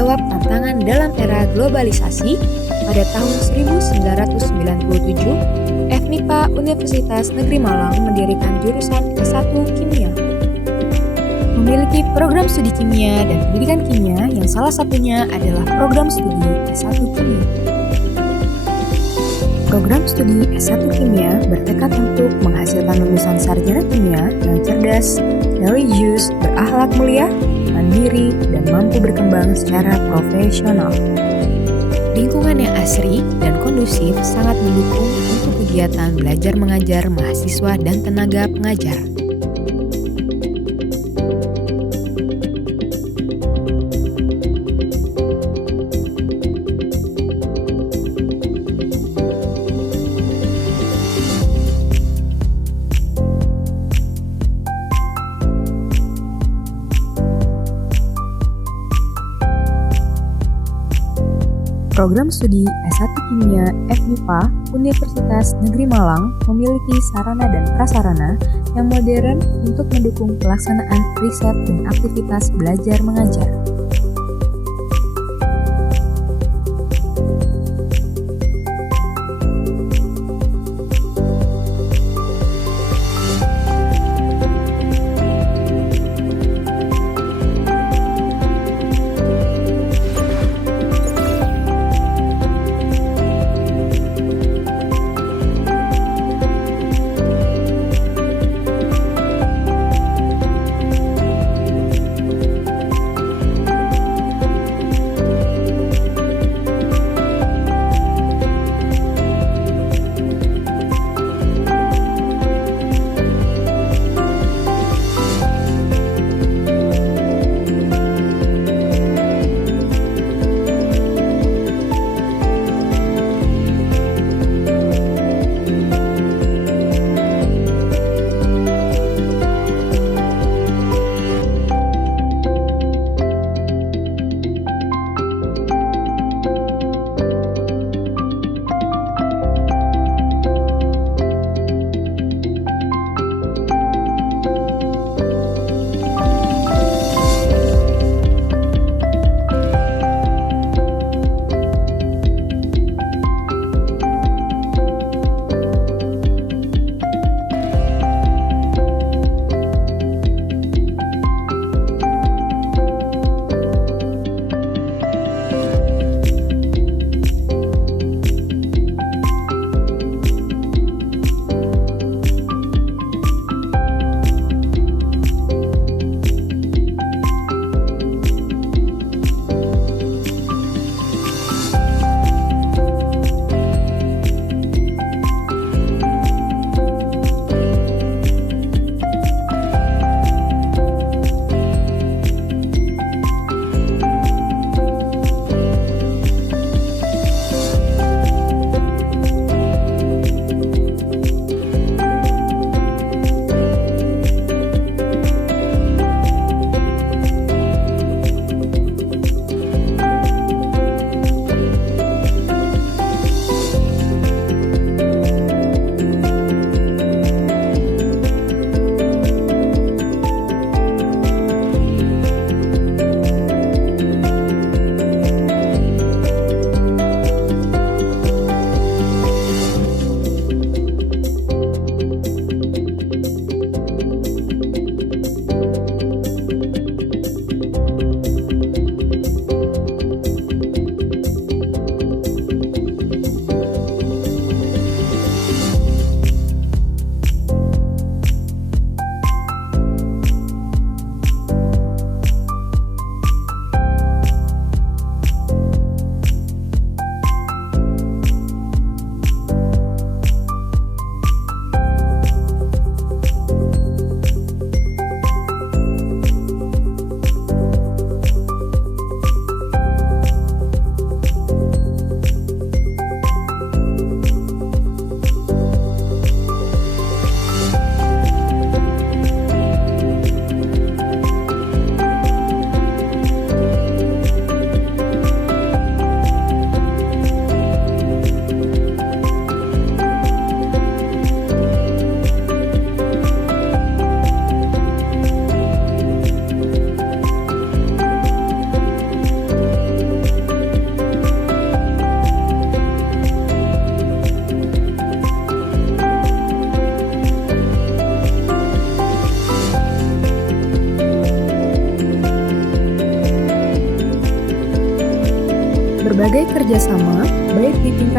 menjawab tantangan dalam era globalisasi, pada tahun 1997, FMIPA Universitas Negeri Malang mendirikan jurusan S1 Kimia. Memiliki program studi kimia dan pendidikan kimia yang salah satunya adalah program studi S1 Kimia. Program studi S1 Kimia bertekad untuk menghasilkan lulusan sarjana kimia yang cerdas, religius, berakhlak mulia, mandiri, dan mampu berkembang secara profesional. Lingkungan yang asri dan kondusif sangat mendukung untuk kegiatan belajar mengajar mahasiswa dan tenaga pengajar. Program studi S1 Kimia FMIPA Universitas Negeri Malang memiliki sarana dan prasarana yang modern untuk mendukung pelaksanaan riset dan aktivitas belajar mengajar.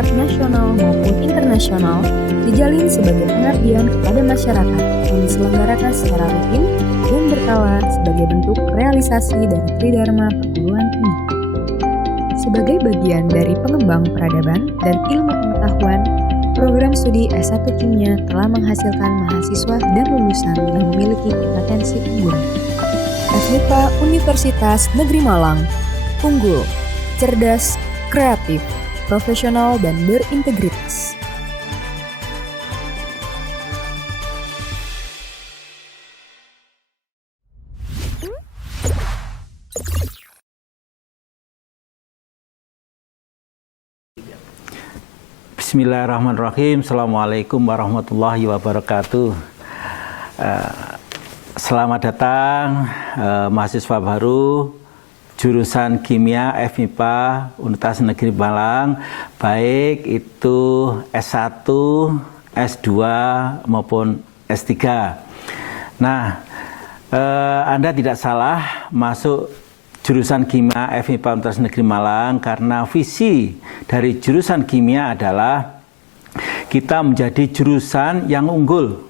tingkat nasional maupun internasional dijalin sebagai pengabdian kepada masyarakat yang diselenggarakan secara rutin dan berkala sebagai bentuk realisasi dari Tridharma perguruan tinggi. Sebagai bagian dari pengembang peradaban dan ilmu pengetahuan, program studi S1 Kimia telah menghasilkan mahasiswa dan lulusan yang memiliki kompetensi unggul. FMIPA Universitas Negeri Malang, unggul, cerdas, kreatif, profesional, dan berintegritas. Bismillahirrahmanirrahim. Assalamualaikum warahmatullahi wabarakatuh. Selamat datang mahasiswa baru jurusan Kimia FMIPA Universitas Negeri Malang, baik itu S1, S2 maupun S3. Nah, Anda tidak salah masuk jurusan Kimia FMIPA Universitas Negeri Malang karena visi dari jurusan Kimia adalah kita menjadi jurusan yang unggul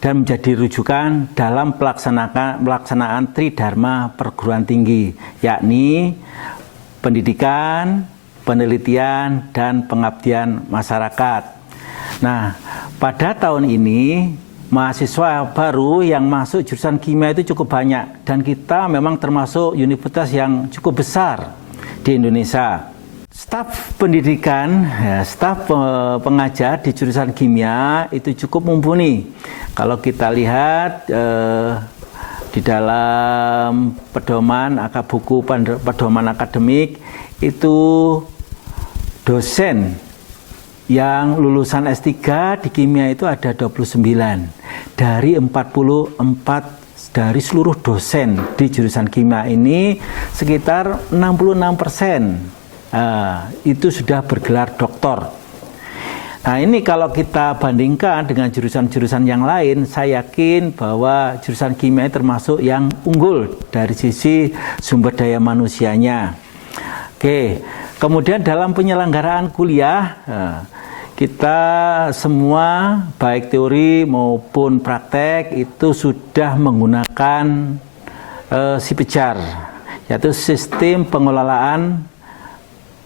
dan menjadi rujukan dalam pelaksanaan Tridharma perguruan tinggi, yakni pendidikan, penelitian, dan pengabdian masyarakat. Nah, pada tahun ini mahasiswa baru yang masuk jurusan kimia itu cukup banyak dan kita memang termasuk universitas yang cukup besar di Indonesia. Staf pendidikan, staf pengajar di jurusan kimia itu cukup mumpuni. Kalau kita lihat di dalam buku pedoman akademik itu dosen yang lulusan S3 di kimia itu ada 29 dari 44 dari seluruh dosen di jurusan kimia ini sekitar 66% itu sudah bergelar doktor. Nah, ini kalau kita bandingkan dengan jurusan-jurusan yang lain, saya yakin bahwa jurusan kimia termasuk yang unggul dari sisi sumber daya manusianya. Oke, kemudian dalam penyelenggaraan kuliah kita semua baik teori maupun praktek itu sudah menggunakan SIPEJAR, yaitu sistem pengelolaan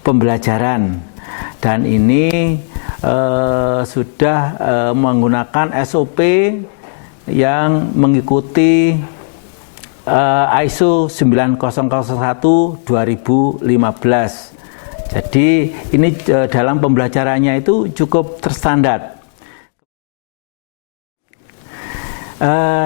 pembelajaran, dan ini sudah menggunakan SOP yang mengikuti ISO 9001-2015. Jadi ini dalam pembelajarannya itu cukup terstandar.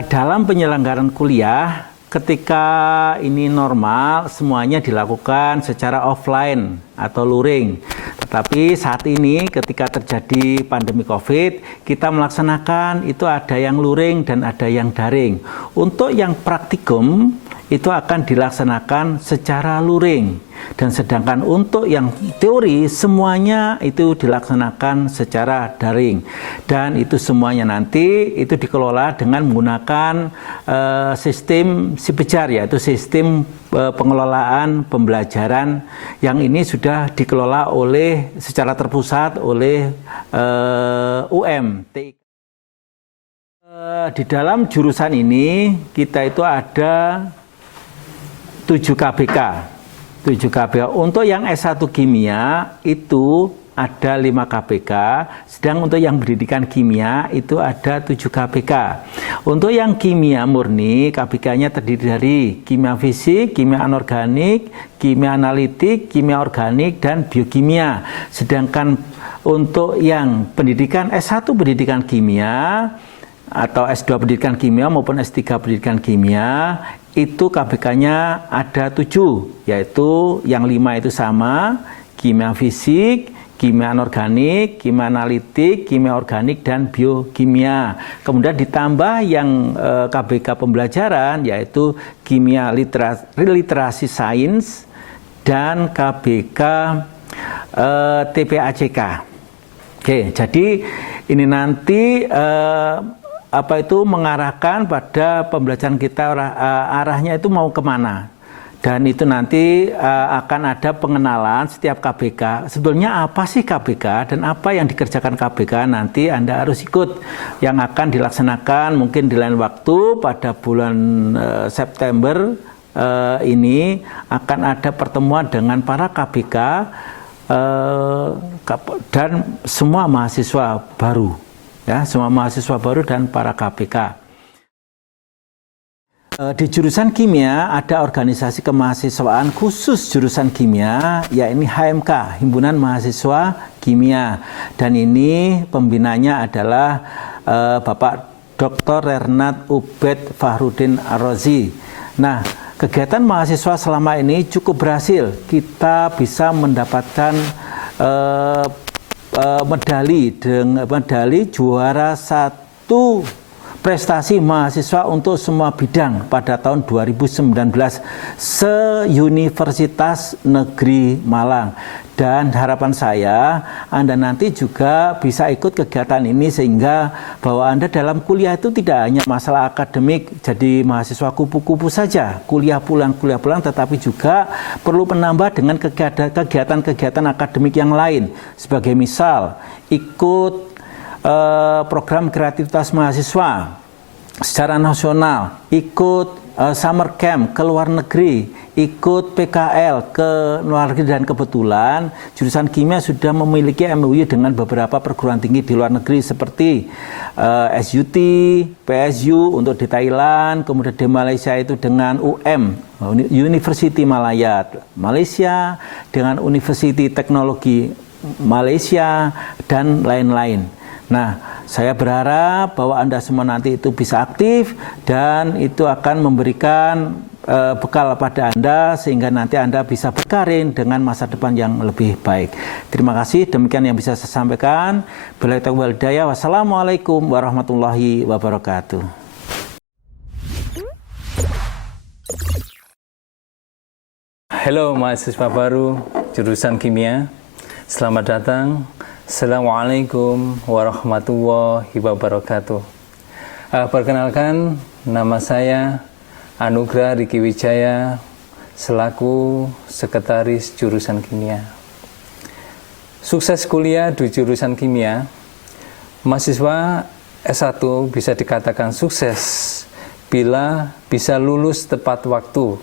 Dalam penyelenggaraan kuliah, ketika ini normal, semuanya dilakukan secara offline atau luring. Tetapi saat ini ketika terjadi pandemi COVID, kita melaksanakan itu ada yang luring dan ada yang daring. Untuk yang praktikum itu akan dilaksanakan secara luring, dan sedangkan untuk yang teori semuanya itu dilaksanakan secara daring, dan itu semuanya nanti itu dikelola dengan menggunakan sistem SIPEJAR, yaitu sistem pengelolaan pembelajaran yang ini sudah dikelola secara terpusat oleh UM. Di dalam jurusan ini kita itu ada 7 KBK. Untuk yang S1 Kimia itu ada 5 KBK, sedang untuk yang pendidikan kimia itu ada 7 KBK. Untuk yang kimia murni, KBK-nya terdiri dari kimia fisik, kimia anorganik, kimia analitik, kimia organik, dan biokimia. Sedangkan untuk yang pendidikan S1 pendidikan kimia atau S2 pendidikan kimia maupun S3 pendidikan kimia itu KBK-nya ada 7, yaitu yang 5 itu sama, kimia fisik, kimia anorganik, kimia analitik, kimia organik, dan biokimia. Kemudian ditambah yang KBK pembelajaran, yaitu kimia literasi sains dan KBK TPACK. Oke, jadi ini nanti mengarahkan pada pembelajaran kita arahnya itu mau kemana. Dan itu nanti akan ada pengenalan setiap KBK. Sebetulnya apa sih KBK dan apa yang dikerjakan KBK, nanti Anda harus ikut. Yang akan dilaksanakan mungkin di lain waktu pada bulan September ini akan ada pertemuan dengan para KBK dan semua mahasiswa baru. Ya, semua mahasiswa baru dan para KBK. Di jurusan kimia ada organisasi kemahasiswaan khusus jurusan kimia, yaitu HMK, Himpunan Mahasiswa Kimia. Dan ini pembinanya adalah Bapak Dr. Renat Ubed Fahrudin Ar-Razi. Nah, kegiatan mahasiswa selama ini cukup berhasil. Kita bisa mendapatkan medali juara 1 prestasi mahasiswa untuk semua bidang pada tahun 2019 se-Universitas Negeri Malang. Dan harapan saya Anda nanti juga bisa ikut kegiatan ini sehingga bahwa Anda dalam kuliah itu tidak hanya masalah akademik jadi mahasiswa kupu-kupu saja, kuliah pulang, tetapi juga perlu menambah dengan kegiatan-kegiatan akademik yang lain. Sebagai misal, ikut program kreativitas mahasiswa secara nasional, ikut summer camp ke luar negeri, ikut PKL ke luar negeri, dan kebetulan jurusan kimia sudah memiliki MOU dengan beberapa perguruan tinggi di luar negeri seperti SUT, PSU untuk di Thailand, kemudian di Malaysia itu dengan University Malaya Malaysia, dengan University Teknologi Malaysia, dan lain-lain. Nah, saya berharap bahwa Anda semua nanti itu bisa aktif dan itu akan memberikan bekal pada Anda sehingga nanti Anda bisa berkarir dengan masa depan yang lebih baik. Terima kasih, demikian yang bisa saya sampaikan. Billahi taufiq wal hidayah. Wassalamualaikum warahmatullahi wabarakatuh. Halo mahasiswa baru jurusan kimia, selamat datang. Assalamualaikum warahmatullahi wabarakatuh. Perkenalkan, nama saya Anugrah Riki Wijaya selaku Sekretaris Jurusan Kimia. Sukses kuliah di jurusan kimia, mahasiswa S1 bisa dikatakan sukses bila bisa lulus tepat waktu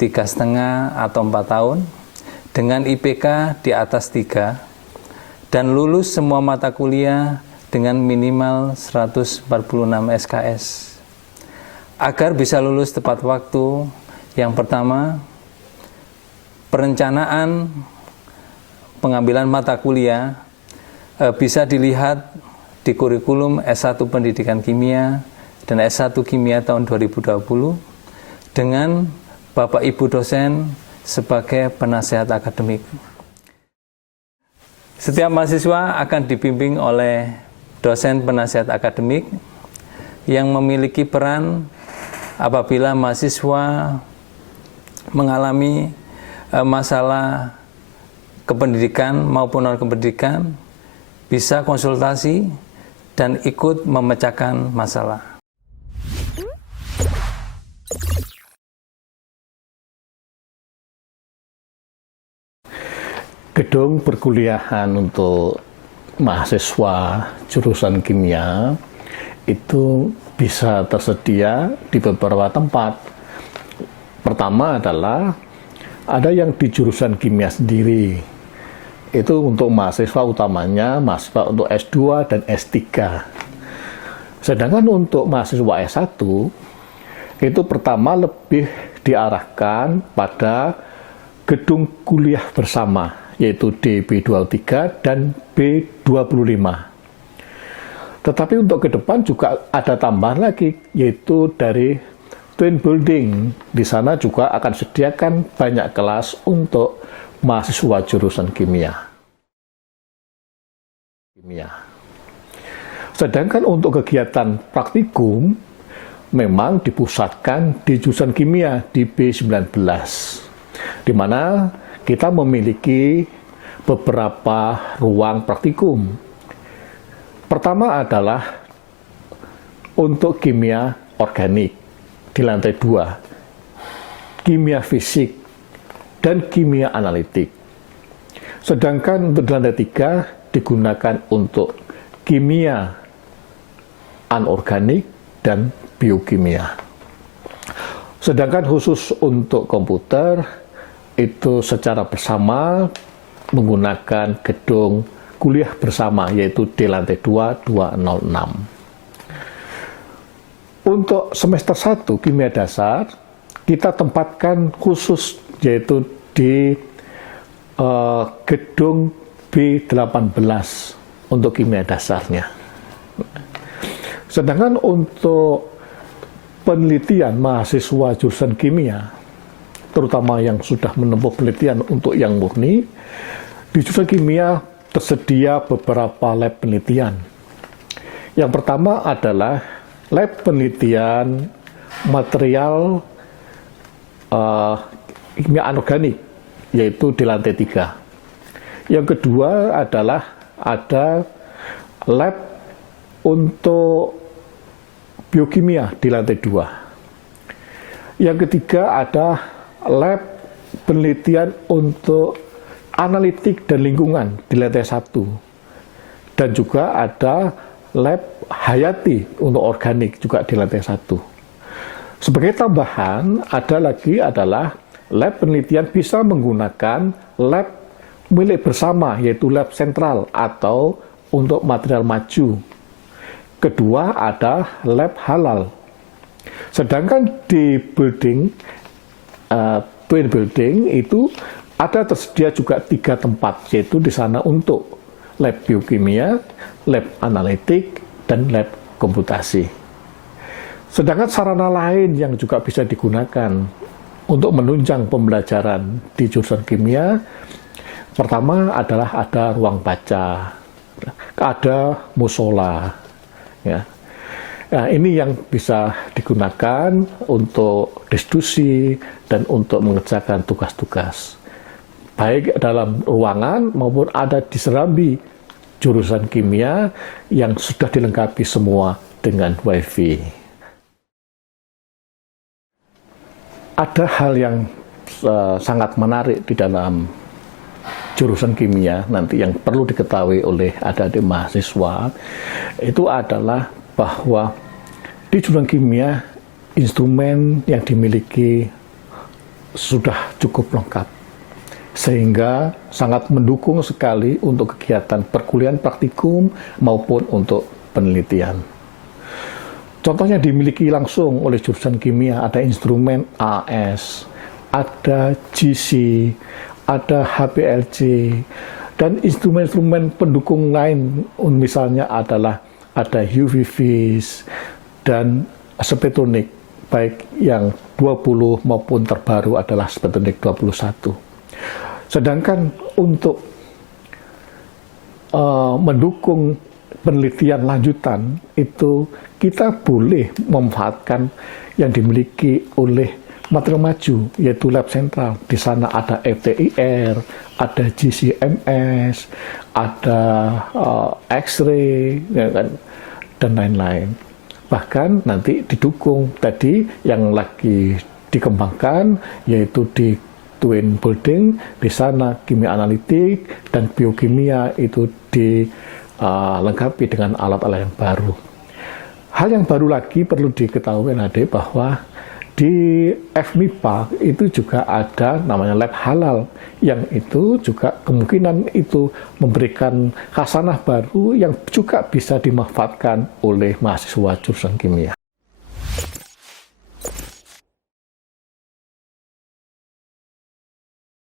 3,5 atau 4 tahun dengan IPK di atas 3 dan lulus semua mata kuliah dengan minimal 146 SKS. Agar bisa lulus tepat waktu, yang pertama, perencanaan pengambilan mata kuliah bisa dilihat di kurikulum S1 Pendidikan Kimia dan S1 Kimia tahun 2020 dengan Bapak Ibu dosen sebagai penasehat akademik. Setiap mahasiswa akan dibimbing oleh dosen penasihat akademik yang memiliki peran apabila mahasiswa mengalami masalah kependidikan maupun non-kependidikan, bisa konsultasi dan ikut memecahkan masalah. Gedung perkuliahan untuk mahasiswa jurusan kimia itu bisa tersedia di beberapa tempat. Pertama adalah ada yang di jurusan kimia sendiri. Itu untuk mahasiswa utamanya, mahasiswa untuk S2 dan S3. Sedangkan untuk mahasiswa S1, itu pertama lebih diarahkan pada gedung kuliah bersama, yaitu DB23 dan B25. Tetapi untuk ke depan juga ada tambahan lagi, yaitu dari Twin Building. Di sana juga akan sediakan banyak kelas untuk mahasiswa jurusan kimia. Sedangkan untuk kegiatan praktikum, memang dipusatkan di jurusan kimia di B19, di mana kita memiliki beberapa ruang praktikum. Pertama adalah untuk kimia organik di lantai 2. kimia fisik, dan kimia analitik. Sedangkan untuk di lantai 3 digunakan untuk kimia anorganik dan biokimia. Sedangkan khusus untuk komputer itu secara bersama menggunakan gedung kuliah bersama, yaitu di lantai 2, 206. Untuk semester 1 kimia dasar, kita tempatkan khusus yaitu di gedung B18 untuk kimia dasarnya. Sedangkan untuk penelitian mahasiswa jurusan kimia, terutama yang sudah menempuh penelitian untuk yang murni, di jurusan kimia tersedia beberapa lab penelitian. Yang pertama adalah lab penelitian material kimia anorganik, yaitu di lantai 3. Yang kedua adalah ada lab untuk biokimia di lantai 2. Yang ketiga ada lab penelitian untuk analitik dan lingkungan di lantai 1. Dan juga ada lab hayati untuk organik juga di lantai 1. Sebagai tambahan, ada lagi adalah lab penelitian bisa menggunakan lab milik bersama, yaitu lab sentral atau untuk material maju. Kedua ada lab halal. Sedangkan di building, twin building itu ada tersedia juga 3 tempat, yaitu di sana untuk lab biokimia, lab analitik, dan lab komputasi. Sedangkan sarana lain yang juga bisa digunakan untuk menunjang pembelajaran di jurusan kimia, pertama adalah ada ruang baca, ada musola. Ya. Nah, ini yang bisa digunakan untuk diskusi dan untuk mengerjakan tugas-tugas, baik dalam ruangan maupun ada di serambi jurusan kimia yang sudah dilengkapi semua dengan WiFi. Ada hal yang sangat menarik di dalam jurusan kimia nanti yang perlu diketahui oleh adik-adik mahasiswa, itu adalah bahwa di jurusan kimia instrumen yang dimiliki sudah cukup lengkap, sehingga sangat mendukung sekali untuk kegiatan perkuliahan praktikum maupun untuk penelitian. Contohnya dimiliki langsung oleh jurusan kimia, ada instrumen AS, ada GC, ada HPLC, dan instrumen-instrumen pendukung lain, misalnya adalah ada UV-Vis dan Spetonik, baik yang 20 maupun terbaru adalah Spetonik 21. Sedangkan untuk mendukung penelitian lanjutan itu kita boleh memanfaatkan yang dimiliki oleh material maju, yaitu lab sentral. Di sana ada FTIR, ada GCMS, ada X-ray, ya kan, dan lain-lain. Bahkan nanti didukung tadi yang lagi dikembangkan, yaitu di twin building, di sana kimia analitik dan biokimia itu dilengkapi dengan alat-alat yang baru. Hal yang baru lagi perlu diketahui adik bahwa di FMIPA itu juga ada namanya lab halal, yang itu juga kemungkinan itu memberikan khasanah baru yang juga bisa dimanfaatkan oleh mahasiswa jurusan kimia.